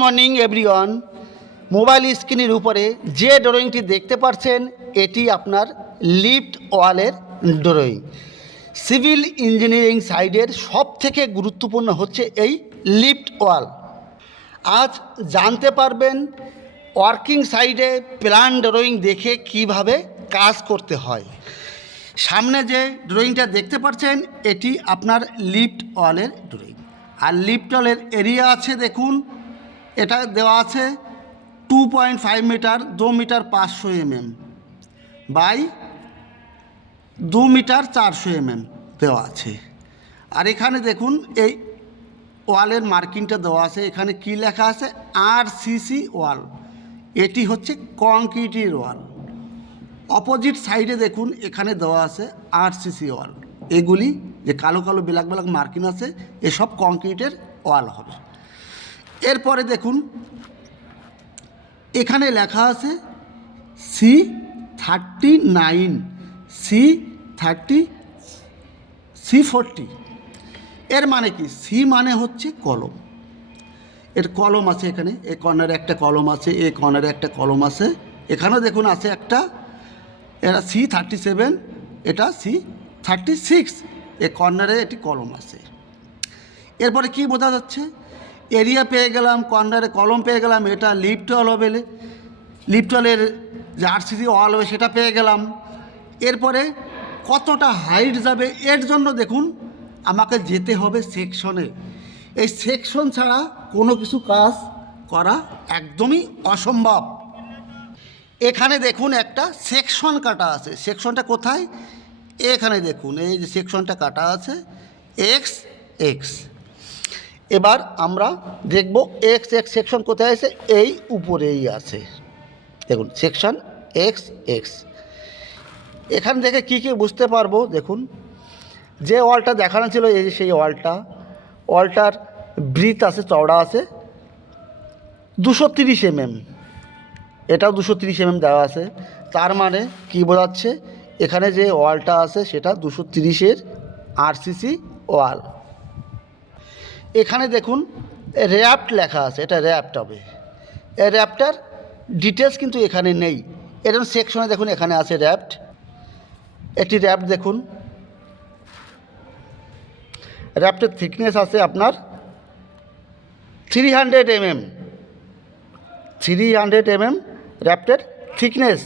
Morning everyone. Mobile স্ক্রিনের উপরে যে ড্রয়িংটি দেখতে পাচ্ছেন এটি আপনার লিফট ওয়ালের ড্রয়িং। সিভিল ইঞ্জিনিয়ারিং সাইডের সবথেকে গুরুত্বপূর্ণ হচ্ছে এই লিফট ওয়াল। আজ জানতে পারবেন ওয়ার্কিং সাইডে প্ল্যান ড্রয়িং দেখে কিভাবে কাজ করতে হয়। সামনে যে ড্রয়িংটা দেখতে পাচ্ছেন এটি আপনার লিফট ওয়ালের ড্রয়িং। আর লিফট ওয়ালের এরিয়া আছে, দেখুন এটা দেওয়া আছে 2.5 metre, 2 metre 500 mm by 2 metre 400 mm দেওয়া আছে। আর এখানে দেখুন এই ওয়ালের মার্কিংটা দেওয়া আছে, এখানে কি লেখা আছে আরসিসি ওয়াল। এটি হচ্ছে কংক্রিটের ওয়াল। অপোজিট সাইডে দেখুন এখানে দেওয়া আছে আরসিসি ওয়াল। এগুলি যে কালো কালো ব্ল্যাক ব্ল্যাক মার্কিং আছে এসব কংক্রিটের ওয়াল হবে। এরপরে দেখুন এখানে লেখা আছে C39, C40। এর মানে কি? সি মানে হচ্ছে কলম। এর কলম আছে এখানে, এই কর্নারে একটা কলম আছে, এই কর্নারে একটা কলম আছে, এখানেও দেখুন আছে একটা। এটা C37, এটা C36, এই কর্নারে একটি কলম আছে। এরপরে কি বোঝা যাচ্ছে? এরিয়া পেয়ে গেলাম, কর্নারে কলম পেয়ে গেলাম, এটা লিফট ওয়াল হবে, লিফট ওয়ালের যে আরসিসি ওয়াল হবে সেটা পেয়ে গেলাম। এরপরে কতটা হাইট যাবে এর জন্য দেখুন আমাকে যেতে হবে সেকশনে। এই সেকশন ছাড়া কোনো কিছু কাজ করা একদমই অসম্ভব। এখানে দেখুন একটা সেকশন কাটা আছে। সেকশনটা কোথায়? এখানে দেখুন এই যে সেকশনটা কাটা আছে এক্স এক্স। এবার আমরা দেখব এক্স এক্স সেকশন কোথায় আছে, এই উপরেই আছে। দেখুন সেকশন এক্স এক্স। এখান থেকে কী কী বুঝতে পারবো, দেখুন যে ওয়ালটা দেখানো ছিল এই যে সেই ওয়ালটার ব্রিথ আছে, চওড়া আছে 230 mm, এটাও 230 mm দেওয়া আছে। তার মানে কি বোঝাচ্ছে? এখানে যে ওয়ালটা আছে সেটা 230-এর আরসিসি ওয়াল। এখানে দেখুন র্যাপ্ট লেখা আছে, এটা র্যাপ্ট হবে। এই র্যাপ্টার ডিটেলস কিন্তু এখানে নেই। এরকম সেকশনে দেখুন এখানে আছে র্যাপ্ট। এটি র্যাপ্ট দেখুন, র্যাপ্টের থিকনেস আছে আপনার 300 mm, 300 mm র্যাপ্টের থিকনেস।